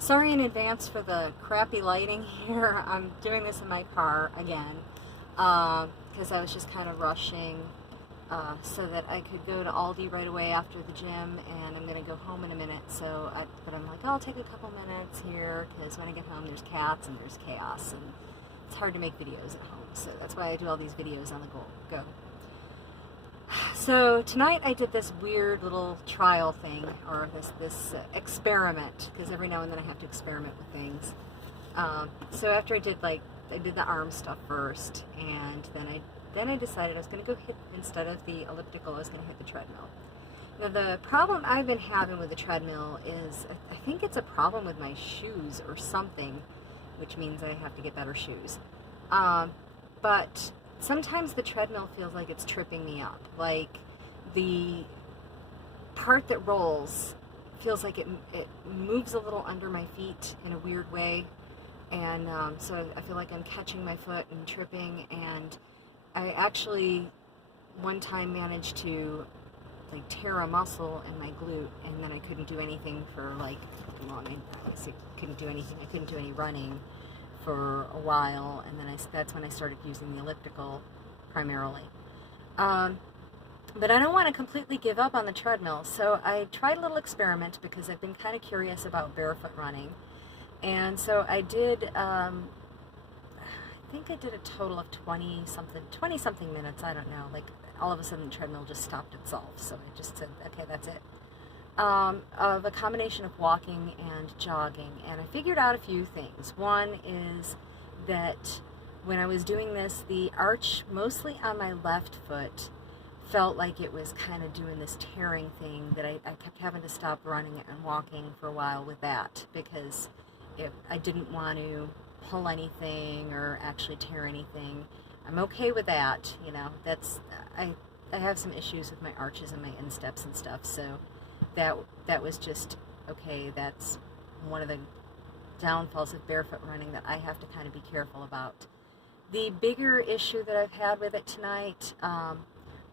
Sorry in advance for the crappy lighting here. I'm doing this in my car again because I was just kind of rushing so that I could go to Aldi right away after the gym, and I'm going to go home in a minute. But I'm like, I'll take a couple minutes here because when I get home there's cats and there's chaos and it's hard to make videos at home. So that's why I do all these videos on the go. So tonight I did this weird little trial thing, or this experiment, because every now and then I have to experiment with things. So after I did the arm stuff first, and then I decided I was going to go hit, instead of the elliptical, I was going to hit the treadmill. Now the problem I've been having with the treadmill is, I think it's a problem with my shoes or something, which means I have to get better shoes. But sometimes the treadmill feels like it's tripping me up. Like the part that rolls feels like it moves a little under my feet in a weird way. And so I feel like I'm catching my foot and tripping. And I actually one time managed to tear a muscle in my glute, and then I couldn't do anything for I couldn't do anything. I couldn't do any running for a while, and then that's when I started using the elliptical primarily. But I don't want to completely give up on the treadmill, so I tried a little experiment because I've been kind of curious about barefoot running. And so I did, I think I did a total of 20 something minutes, I don't know, all of a sudden the treadmill just stopped itself, so I just said, okay, that's it. Of a combination of walking and jogging, and I figured out a few things. One is that when I was doing this, the arch, mostly on my left foot, felt like it was kind of doing this tearing thing that I kept having to stop running and walking for a while with that, because I didn't want to pull anything or actually tear anything. I'm okay with that, I have some issues with my arches and my insteps and stuff, so that was just, okay, that's one of the downfalls of barefoot running that I have to kind of be careful about. The bigger issue that I've had with it tonight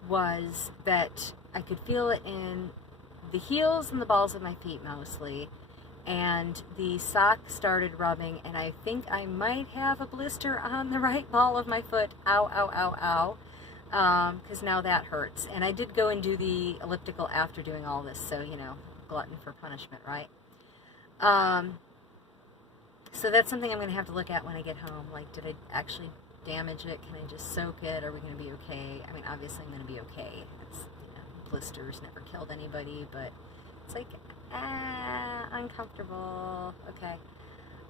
was that I could feel it in the heels and the balls of my feet mostly, and the sock started rubbing, and I think I might have a blister on the right ball of my foot. Ow, ow, ow, ow. Because now that hurts. And I did go and do the elliptical after doing all this, so, glutton for punishment, right? So that's something I'm going to have to look at when I get home. Did I actually damage it? Can I just soak it? Are we going to be okay? I mean, obviously I'm going to be okay. It's, blisters never killed anybody, but it's uncomfortable. Okay.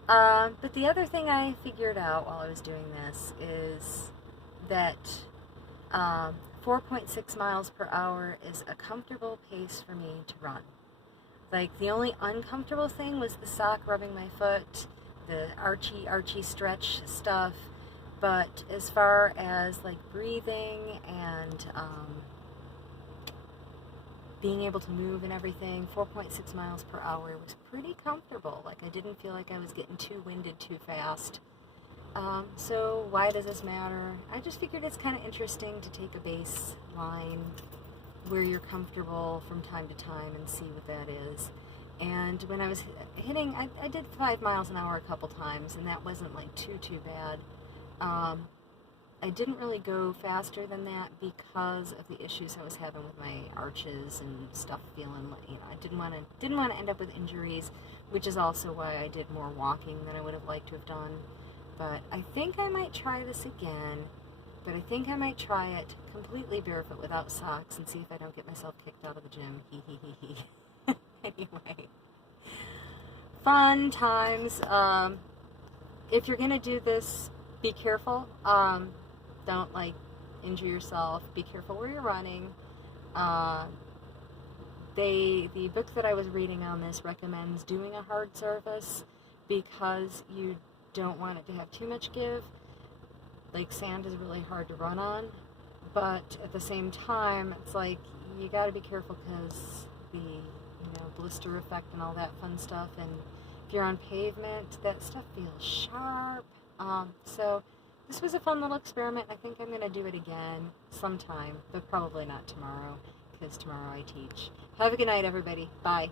But the other thing I figured out while I was doing this is that 4.6 miles per hour is a comfortable pace for me to run. The only uncomfortable thing was the sock rubbing my foot, the archy stretch stuff, but as far as breathing and being able to move and everything, 4.6 miles per hour was pretty comfortable. I didn't feel like I was getting too winded too fast. So why does this matter? I just figured it's kind of interesting to take a baseline where you're comfortable from time to time and see what that is. And when I was hitting, I did 5 miles an hour a couple times, and that wasn't too bad. I didn't really go faster than that because of the issues I was having with my arches and stuff, feeling I didn't want to end up with injuries, which is also why I did more walking than I would have liked to have done. But I think I might try this again, but I think I might try it completely barefoot without socks and see if I don't get myself kicked out of the gym. Hee hee hee hee. Anyway, fun times. If you're gonna do this, be careful. Don't injure yourself. Be careful where you're running. The book that I was reading on this recommends doing a hard surface because you don't want it to have too much give. Sand is really hard to run on, but at the same time, it's you got to be careful because the blister effect and all that fun stuff. And if you're on pavement, that stuff feels sharp. So this was a fun little experiment. I think I'm going to do it again sometime, but probably not tomorrow because tomorrow I teach. Have a good night, everybody. Bye.